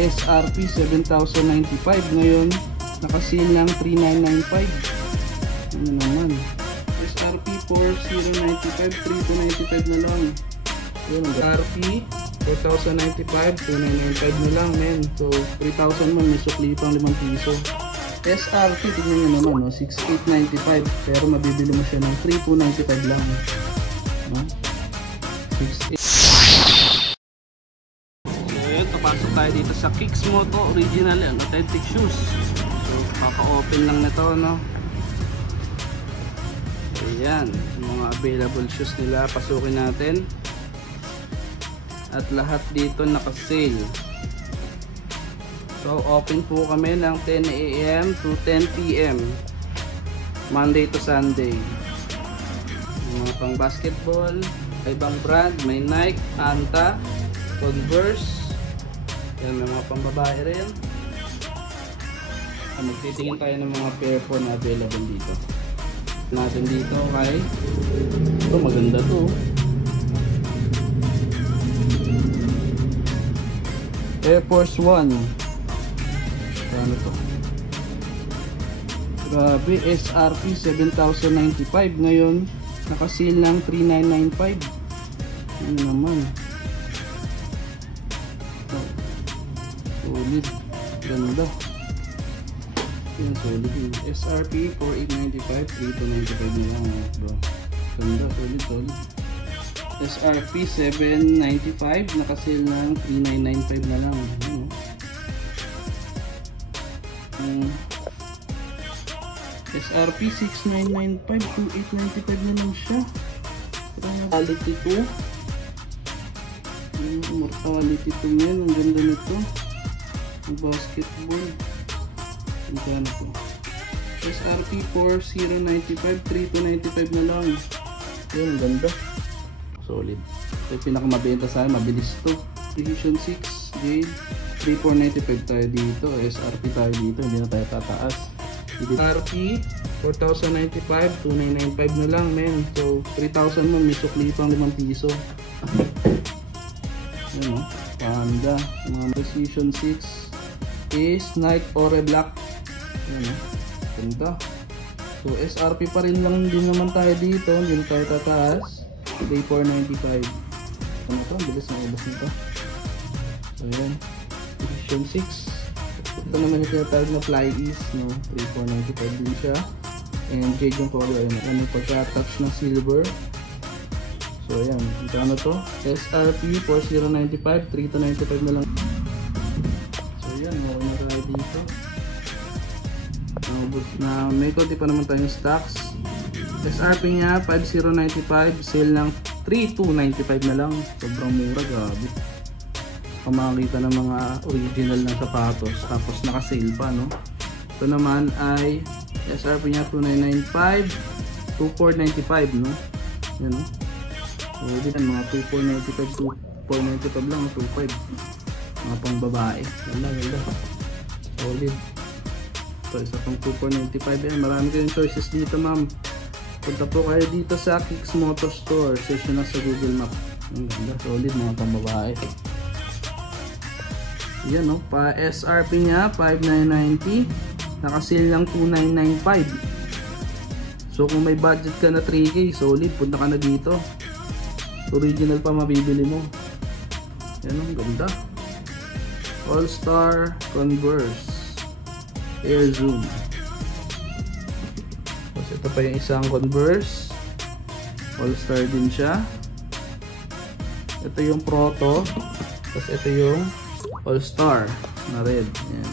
SRP 7,095. Ngayon, nakasil ng 3,995. Ano naman? SRP 4,095, 3,295 na lang. Yun, SRP 4,095, 2,995 na lang, men. So, 3,000 man, may sukli pang 5 piso. SRP, tignan nyo naman, no? 6,895. Pero mabibili mo siya ng 3,295 lang. No? 6,895. So, yun, papasok tayo dito sa Kixmoto Original and Authentic Shoes. So, papa-open lang na to, no? Ayan, mga available shoes nila, pasukin natin. At lahat dito naka-sale. So open po kami ng 10 AM to 10 PM Monday to Sunday. Mga pang basketball, ibang brand, may Nike, Anta, Converse. Yan, may mga pang babae rin. Magtitingin tayo ng mga pair po na available dito. Natin dito kay ito, maganda to. Air Force 1. Ano to? Grabe, SRP 7,095. Ngayon, nakasil ng 3,995. Ano naman? Solid. Ganda. Yan, solid yun. SRP 4,895, 3,295 na lang, bro. Ganda, solid. SRP 795, nakasil ng 3,995 na lang. SRP 6,995, 2,895 na lang siya. Mortality 2. Mortality 2 men, ang ganda nito. Basketball. Ang po. SRP 4,095, 3,295 na lang. Yan, ang ganda. Solid. Ito yung pinakamabenta sa akin, mabilis to. Precision 6 Jade, 3,495 tayo dito. SRP tayo dito, hindi na tayo tataas. SRP 4,095, 2,995 na lang, men. So 3,000 mo, may sukli pang 5 piso. Yan o, Panda. Mga Precision 6 is Nike Ore Black. Yan o, ganda. So SRP pa rin lang din naman tayo dito, hindi na tayo tataas. 4,495. Ano to? Bilis na ubos nito. So yan, Edition 6. Ito naman yung tinatawag na Fly East, no? 3,495 din siya. And jade yung color. Ano pagka-touch ng silver. So yan, ano to? SRP 4,095, 3,295 na lang. So yan, meron na tayo dito. Ubos na, may konti pa naman tayong stocks. SRP niya 5,095, sale ng 3,295 na lang. Sobrang mura, grabe. Kung makakita ng mga original ng sapatos, tapos naka-sale pa, no? Ito naman ay SRP niya 2,995, 2,495, no? Yan, no? So dito mga 2,495, 2,495 lang, 2,500. Mga pang babae. Ganda. Solid. So isa pang 2,495 yan. Marami kayong choices dito, ma'am. Punta po kayo dito sa Kixmoto Store. Search nyo na sa Google Map. Ang ganda, solid, mga pambabae. Yan, no? Pa SRP nya 5,990, nakasil lang 2,995. So kung may budget ka na 3K, solid, punta ka na dito. Original pa mabibili mo. Yan, ang ganda. All Star Converse Air Zoom. Ito pa yung isang Converse All Star din siya. Ito yung Proto. Tapos ito yung All Star na red. Ayan.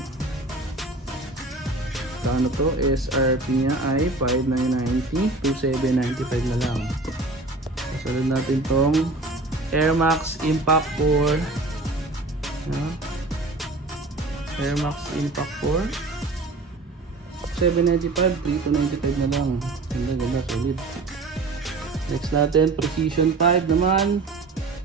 Kano to? SRP nya ay 5,990, 2,795 na lang. Kasunod natin tong Air Max Impact 4. Air Max Impact 4. 795, 3,295 na lang. Ganda, solid. Next natin, Precision 5 naman.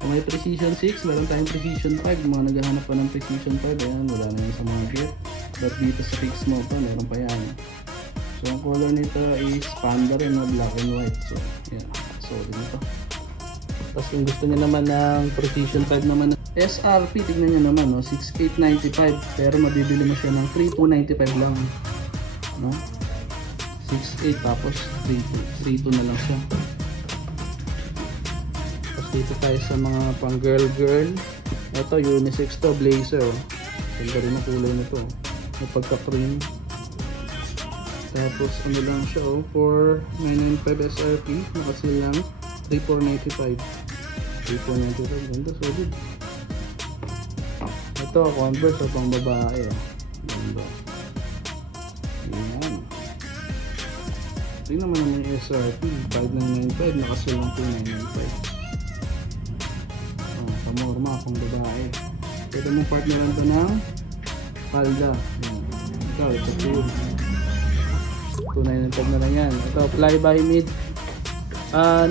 Kung may Precision 6, meron tayong Precision 5. Mga naghahanap pa ng Precision 5, ayan, wala na yun sa market. But dito sa Kixmoto, meron pa yan. So ang color nito is Panda rin, no? Black and white. So, yan, solid nito. Tapos kung gusto niya naman ng Precision 5 naman SRP, tignan niyo naman, no? 6,895 pero mabibili mo siya ng 3,295 lang, no? 6,800 tapos 3,200 na lang siya. Tapos dito tayo sa mga pang girl. Ito unisex to, blazer. Ganda rin ang kulay nito, may pagka cream. Tapos ano lang siya, oh, for 995 SRP, nakasil lang 3,495. 3,495, ganda, solid. Ito Converse pang babae, oh. Ganda. Ayan. Tingnan naman naman yung SRP 5,995, nakasil lang 2,995. Oh, pamorma pang babae. Pwede mong partneran ito ng palda. Ito, ito po 2,995 na lang yan. Ito, fly-by mid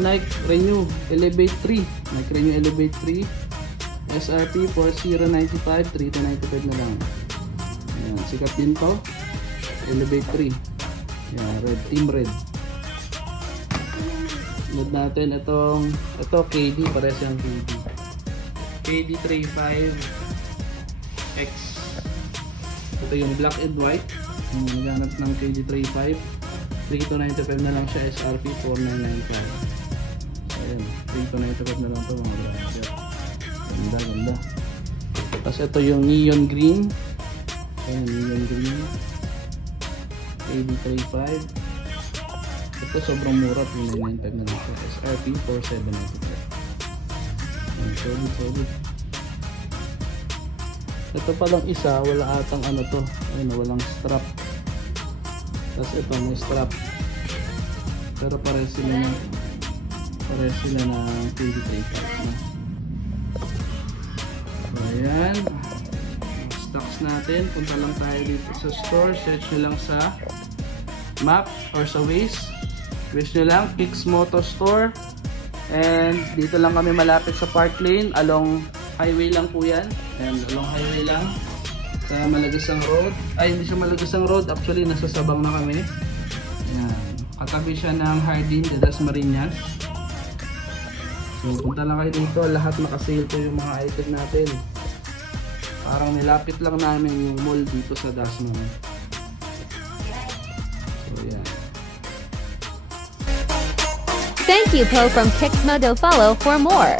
Nike Renew Elevate 3. Nike Renew Elevate 3 SRP 4,095, 3,295 na lang. Ayan, sikat din to. Elevate 3. Ayan, red, team red. Load natin ito KD, pares yung KD 35X. Ito yung black and white. Naghanap ng KD 35, 3,295 na lang siya. SRP 4,995. Ayan, 3,295 na lang ito mga brother. Ganda. Tapos ito yung neon green. Ayan, neon green KD 35. Ito sobrang mura, 3,995 na lang siya. SRP 4,795. Solid. Ito palang isa, wala atang ano to. Ayun, walang strap. Tapos ito may strap. Pero pares sila na KD 35 na. Ayan, stocks natin. Punta lang tayo dito sa store. Search nyo lang sa map or sa Waze. Waze nyo lang Kicks Moto Store. And dito lang kami malapit sa Park Lane. Along highway lang po yan. Ayan, along highway lang sa Malagasang Road. Ay, hindi siya Malagasang Road, actually nasa Sabang na kami. Ayan, katabi siya ng Hardin de Dasmariñas. So punta lang kayo dito. Lahat nakasale po yung mga item natin. Parang nilapit lang namin yung mall dito sa Dasma. So yan. Thank you po from Kicks Moto. Follow for more.